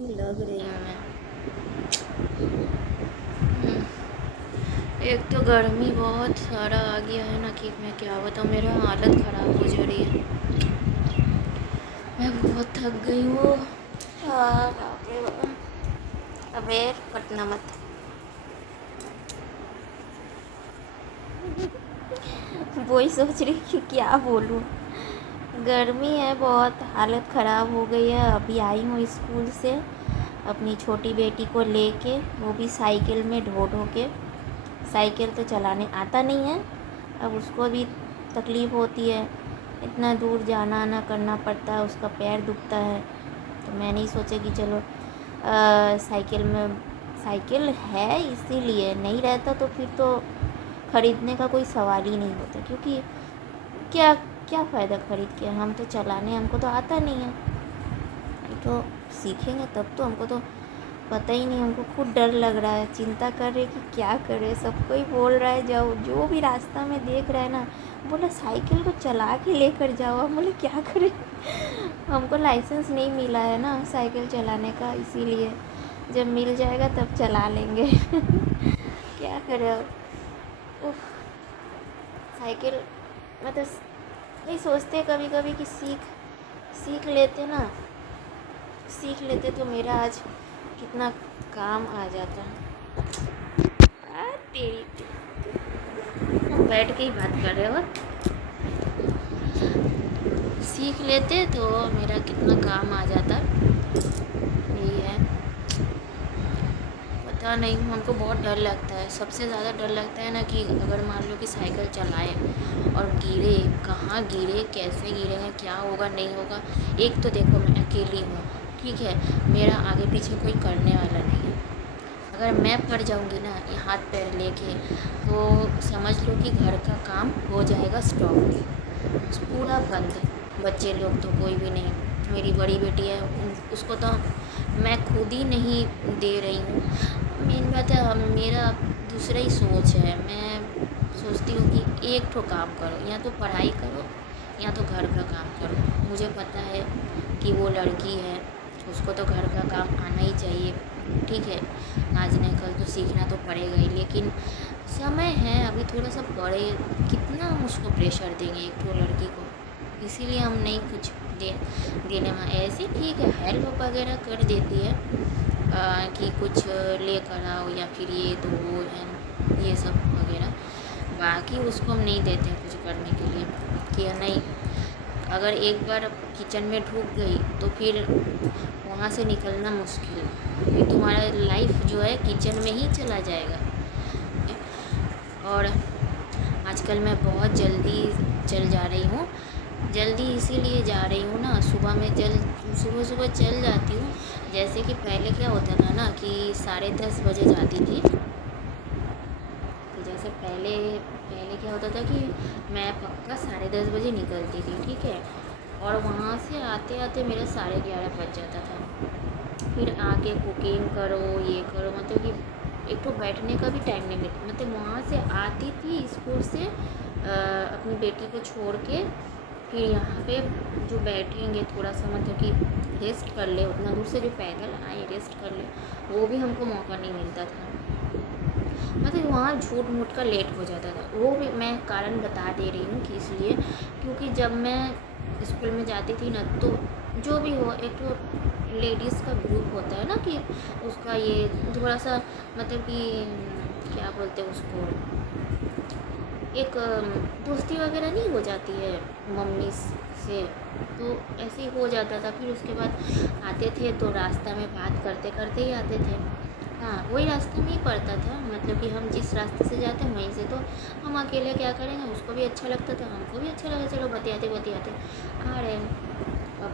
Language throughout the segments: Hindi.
कैसी लग रही हूँ मैं। एक तो गर्मी बहुत सारा आ गया है ना कि मैं क्या बताऊँ, मेरा हालत ख़राब हो जा रही है। मैं बहुत थक गई हूँ। बाप रे बाप। अबे पटना मत। वही सोच रही कि क्या बोलूँ। गर्मी है बहुत, हालत ख़राब हो गई है। अभी आई हूँ स्कूल से अपनी छोटी बेटी को लेके, वो भी साइकिल में ढो ढो के। साइकिल तो चलाने आता नहीं है, अब उसको भी तकलीफ़ होती है, इतना दूर जाना आना करना पड़ता है, उसका पैर दुखता है। तो मैंने ही सोचा कि चलो साइकिल है, इसीलिए नहीं रहता तो फिर तो ख़रीदने का कोई सवाल ही नहीं होता, क्योंकि क्या क्या फ़ायदा ख़रीद के, हम तो चलाने हमको तो आता नहीं है। तो सीखेंगे तब तो, हमको तो पता ही नहीं, हमको खुद डर लग रहा है, चिंता कर रहे कि क्या करें। सब कोई बोल रहा है जाओ, जो भी रास्ता में देख रहा है ना, बोला साइकिल को चला के लेकर जाओ। हम बोले क्या करें हमको लाइसेंस नहीं मिला है ना साइकिल चलाने का, इसीलिए जब मिल जाएगा तब चला लेंगे क्या करें अब। उफ, साइकिल मैं तो यही सोचते कभी कभी कि सीख लेते ना, सीख लेते तो मेरा आज कितना काम आ जाता। तेरी हम बैठ के ही बात कर रहे हो। सीख लेते तो मेरा कितना काम आ जाता। यही है, पता नहीं, हमको बहुत डर लगता है। सबसे ज़्यादा डर लगता है ना कि अगर मान लो कि साइकिल चलाए और गिरे, कहाँ गिरे, कैसे गिरेंगे, क्या होगा नहीं होगा। एक तो देखो मैं अकेली हूँ, ठीक है, मेरा आगे पीछे कोई करने वाला नहीं है। अगर मैं पड़ जाऊँगी ना ये हाथ पैर लेके, तो समझ लो कि घर का काम हो जाएगा स्टॉप, पूरा बंद। बच्चे लोग तो कोई भी नहीं, मेरी बड़ी बेटी है उसको तो मैं खुद ही नहीं दे रही हूँ। मेन बात है मेरा दूसरा ही सोच है। मैं सोचती हूँ कि एक ठो काम करो, या तो पढ़ाई करो या तो घर का काम करो। मुझे पता है कि वो लड़की है, उसको तो घर का काम आना ही चाहिए, ठीक है, आज नहीं कल तो सीखना तो पड़ेगा ही। लेकिन समय है अभी, थोड़ा सा बड़े, कितना हम उसको प्रेशर देंगे एक तो लड़की को। इसीलिए हम नहीं कुछ देने में ऐसे, ठीक है, हेल्प वगैरह कर देती है कि कुछ ले कर आओ या फिर ये तो वो है, ये सब वगैरह। बाकी उसको हम नहीं देते कुछ करने के लिए कि नहीं, अगर एक बार किचन में ढूक गई तो फिर वहाँ से निकलना मुश्किल, फिर तुम्हारा लाइफ जो है किचन में ही चला जाएगा। और आजकल मैं बहुत जल्दी चल जा रही हूँ, जल्दी इसीलिए जा रही हूँ ना, सुबह सुबह चल जाती हूँ। जैसे कि पहले क्या होता था ना कि 10:30 बजे जाती थी, तो जैसे पहले पहले क्या होता था कि मैं पक्का 10:30 बजे निकलती थी, ठीक है, और वहाँ से आते आते मेरा 11:30 बज जाता था। फिर आके कुकिंग करो, ये करो, मतलब कि एक तो बैठने का भी टाइम नहीं मिलता। मतलब वहाँ से आती थी स्कूल से अपनी बेटी को छोड़ के, फिर यहाँ पे जो बैठेंगे थोड़ा सा, मतलब कि रेस्ट कर ले, उतना दूर से जो पैदल आए रेस्ट कर ले, वो भी हमको मौका नहीं मिलता था। मतलब वहाँ झूठ मूठ का लेट हो जाता था। वो भी मैं कारण बता दे रही हूँ कि इसलिए क्योंकि जब मैं स्कूल में जाती थी ना, तो जो भी हो, एक तो लेडीज़ का ग्रुप होता है ना कि उसका ये थोड़ा सा, मतलब कि क्या बोलते हैं उसको, एक दोस्ती वगैरह नहीं हो जाती है मम्मी से, तो ऐसे ही हो जाता था। फिर उसके बाद आते थे तो रास्ता में बात करते करते ही आते थे। हाँ, वही रास्ते में ही पड़ता था, मतलब कि हम जिस रास्ते से जाते हैं वहीं से, तो हम अकेले क्या करेंगे, उसको भी अच्छा लगता था, हमको भी अच्छा लगा, चलो बतियाते बतियाते आ रहे हैं। अब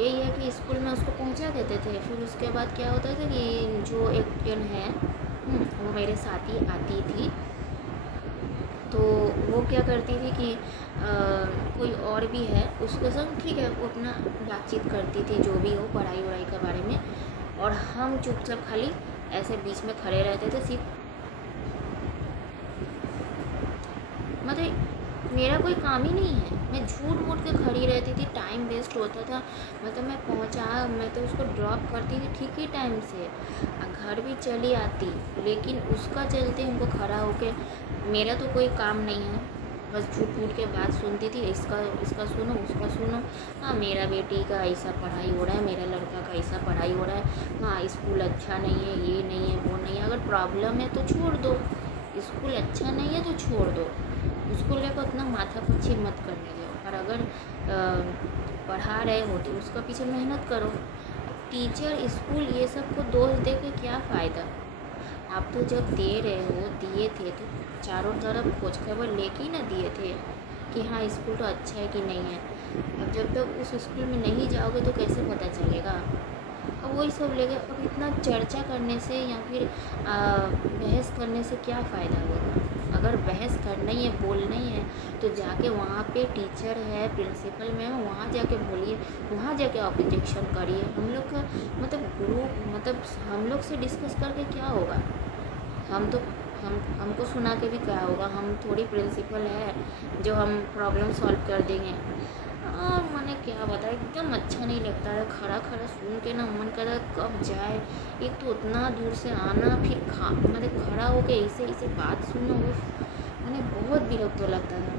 यही है कि स्कूल में उसको पहुंचा देते थे। फिर उसके बाद क्या होता था कि जो एक जन है वो मेरे साथ ही आती थी, तो वो क्या करती थी कि कोई और भी है उसके संग, ठीक है, वो अपना बातचीत करती थी जो भी हो पढ़ाई वढ़ाई के बारे में, और हम चुपचाप खाली ऐसे बीच में खड़े रहते थे। सिर्फ मतलब मेरा कोई काम ही नहीं है। मैं झूठ मूठ के खड़ी रहती थी, टाइम वेस्ट होता था। मतलब मैं तो उसको ड्रॉप करती थी ठीक ही टाइम से, घर भी चली आती, लेकिन उसका चलते उनको खड़ा होके मेरा तो कोई काम नहीं है, बस झूठ मूठ के बात सुनती थी, इसका सुनो उसका सुनो। हाँ, मेरा बेटी का ऐसा पढ़ाई हो रहा है, मेरा लड़का का ऐसा पढ़ाई हो रहा है, हाँ स्कूल अच्छा नहीं है, ये नहीं है वो नहीं है। अगर प्रॉब्लम है तो छोड़ दो, स्कूल अच्छा नहीं है तो छोड़ दो, उसको लेकर उतना माथा पच्ची मत करने जाओ। और अगर पढ़ा रहे हो तो उसका पीछे मेहनत करो। टीचर स्कूल ये सब को दोष दे के क्या फ़ायदा। आप तो जब दे रहे हो, दिए थे तो चारों तरफ खोज खबर लेके ही ना दिए थे कि हाँ स्कूल तो अच्छा है कि नहीं है। अब जब तक उस स्कूल में नहीं जाओगे तो कैसे पता चलेगा। अब वही सब लेके अब इतना चर्चा करने से या फिर बहस करने से क्या फ़ायदा होगा। अगर बहस करना ही है, बोलना ही है, तो जाके वहाँ पे टीचर है, प्रिंसिपल मैम, वहाँ जाके बोलिए, वहाँ जाके ऑब्जेक्शन करिए। हम लोग का मतलब ग्रुप, मतलब हम लोग से डिस्कस करके क्या होगा। हमको सुना के भी क्या होगा। हम थोड़ी प्रिंसिपल है जो हम प्रॉब्लम सॉल्व कर देंगे। मैंने क्या बताया, एकदम अच्छा नहीं लगता है। खड़ा खड़ा सुन के ना मन करता है कब जाए। एक तो उतना दूर से आना, फिर मतलब खड़ा होके ऐसे बात सुनो, मैंने बहुत विरक्त लगता था।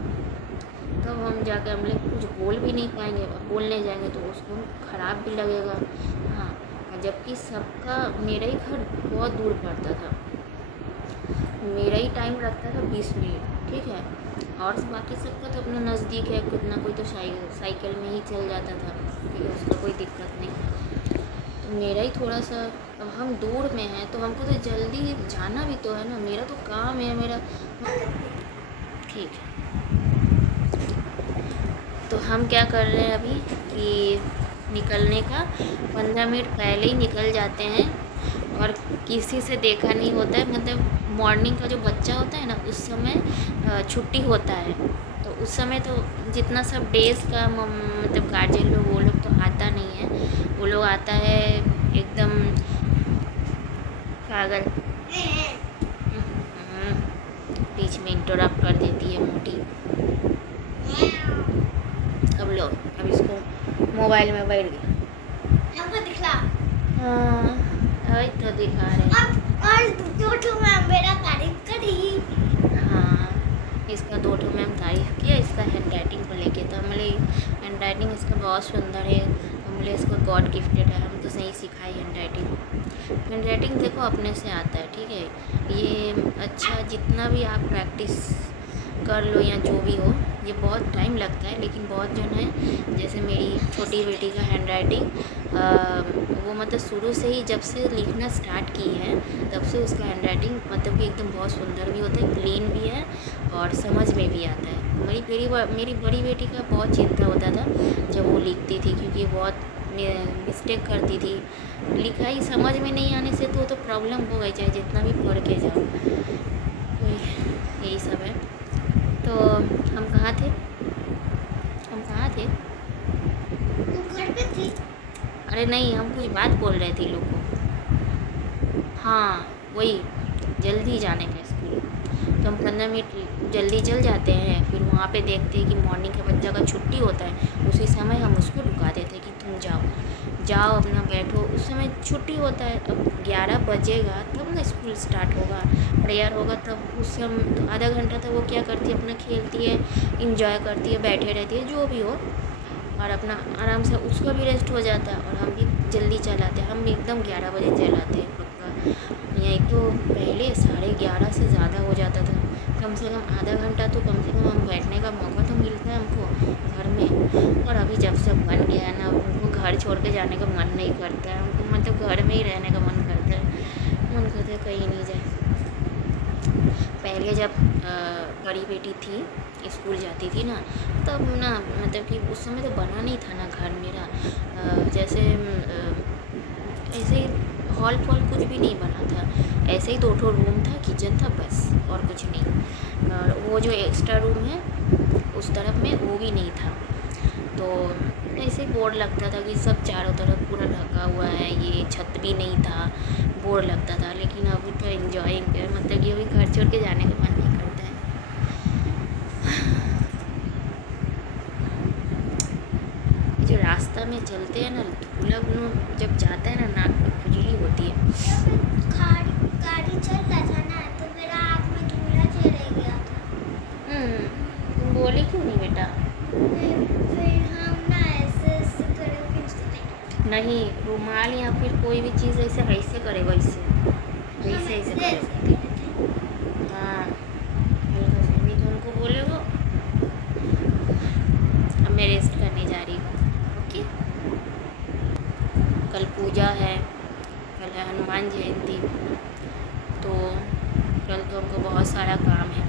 तब हम जाके हम लोग कुछ बोल भी नहीं पाएंगे, बोलने जाएंगे तो उसको ख़राब भी लगेगा। हाँ, जबकि सबका मेरा ही घर बहुत दूर पड़ता था, मेरा ही टाइम लगता था 20 मिनट, ठीक है। और बाकी सबका तो अपना नज़दीक है, कितना कोई तो साइकिल में ही चल जाता था, ठीक है, उसका कोई दिक्कत नहीं। तो मेरा ही थोड़ा सा, अब हम दूर में हैं तो हमको तो जल्दी जाना भी तो है ना, मेरा तो काम है मेरा, ठीक है। तो हम क्या कर रहे हैं अभी कि निकलने का 15 मिनट पहले ही निकल जाते हैं, और किसी से देखा नहीं होता है। मतलब मॉर्निंग का जो बच्चा होता है ना, उस समय छुट्टी होता है, तो उस समय तो जितना सब डेज़ का मतलब गार्जियन लोग, वो लोग तो आता नहीं है। वो लोग आता है एकदम पागल, बीच में इंटरप्ट कर देती है मोटी। अब इसको मोबाइल में बैठ गया, हमको दिखला। हाँ अभी तो दिखा रहे। और जो मैम मेरा तारीफ करी। हाँ, इसका 2 मैम तारीफ़ किया इसका हैंड राइटिंग को लेके। तो हम बोले हैंड राइटिंग इसका बहुत सुंदर है, हम बोले इसको गॉड गिफ्टेड है, हम तो सही सिखाई हैंड राइटिंग देखो अपने से आता है, ठीक है। ये अच्छा, जितना भी आप प्रैक्टिस कर लो या जो भी हो, ये बहुत टाइम लगता है, लेकिन बहुत जन है, जैसे मेरी छोटी बेटी का हैंड राइटिंग, वो मतलब शुरू से ही जब से लिखना स्टार्ट की है तब से उसका हैंड राइटिंग मतलब कि एकदम बहुत सुंदर भी होता है, क्लीन भी है और समझ में भी आता है। मेरी बड़ी बेटी का बहुत चिंता होता था जब वो लिखती थी, क्योंकि बहुत मिस्टेक करती थी। लिखाई समझ में नहीं आने से तो प्रॉब्लम हो गई, चाहे जितना भी पढ़ के जाओ। यही सब है। तो हम कहाँ थे? घर पे थी। अरे नहीं, हम कुछ बात बोल रहे थे लोग को। हाँ वही, जल्दी जाने का स्कूल, तो हम 15 मिनट जल्दी चल जाते हैं। फिर वहाँ पे देखते हैं कि मॉर्निंग का बच्चा का छुट्टी होता है, उसी समय हम उसको रुका देते हैं कि तुम जाओ अपना बैठो। उस समय छुट्टी होता है। अब 11 बजेगा तब ना स्कूल स्टार्ट होगा, प्रेयर होगा, तब उससे हम तो आधा घंटा तक वो क्या करती है, अपना खेलती है, इंजॉय करती है, बैठे रहती है, जो भी हो, और अपना आराम से उसका भी रेस्ट हो जाता है और हम भी जल्दी चलाते हैं। हम एकदम 11 बजे चलाते हैं पक्का। यहीं तो पहले 11:30 से ज़्यादा हो जाता था, कम से कम आधा घंटा तो कम से कम हम बैठने का मौका तो मिलता है हमको घर में। और अभी जब से बन गया है ना, उनको घर छोड़ के जाने का मन नहीं करता है, उनको मतलब घर में ही रहने का मन करता है कहीं नहीं जाए। पहले जब बड़ी बेटी थी, स्कूल जाती थी ना, तब ना मतलब कि उस समय तो बना नहीं था ना घर मेरा, जैसे ऐसे ही हॉल फॉल कुछ भी नहीं बना था, ऐसे ही 2 रूम था, किचन था, बस और कुछ नहीं। और वो जो एक्स्ट्रा रूम है उस तरफ में वो भी नहीं था, तो ऐसे बोर लगता था कि सब चारों तरफ पूरा ढका हुआ है, ये छत भी नहीं था, बोर लगता था। लेकिन अभी तो एंजॉयिंग है, मतलब कि अभी घर छोड़ के जाने का मन नहीं करता है। में चलते हैं ना, धूला जब जाता है ना नाक में खुजली होती है। गाड़ी चल रहा था ना तो मेरा आँख में धूला से रह गया था। तुम बोले क्यों नहीं बेटा? फिर हम ना ऐसे ऐसे करेंगे नहीं, रुमाल या फिर कोई भी चीज़ ऐसे करे वैसे करे। हाँ, हल्का से नहीं तो उनको बोले वो। अब मैं रेस्ट करने जा रही हूँ। ओके, कल पूजा है, कल है हनुमान जयंती, तो कल तो हमको बहुत सारा काम है।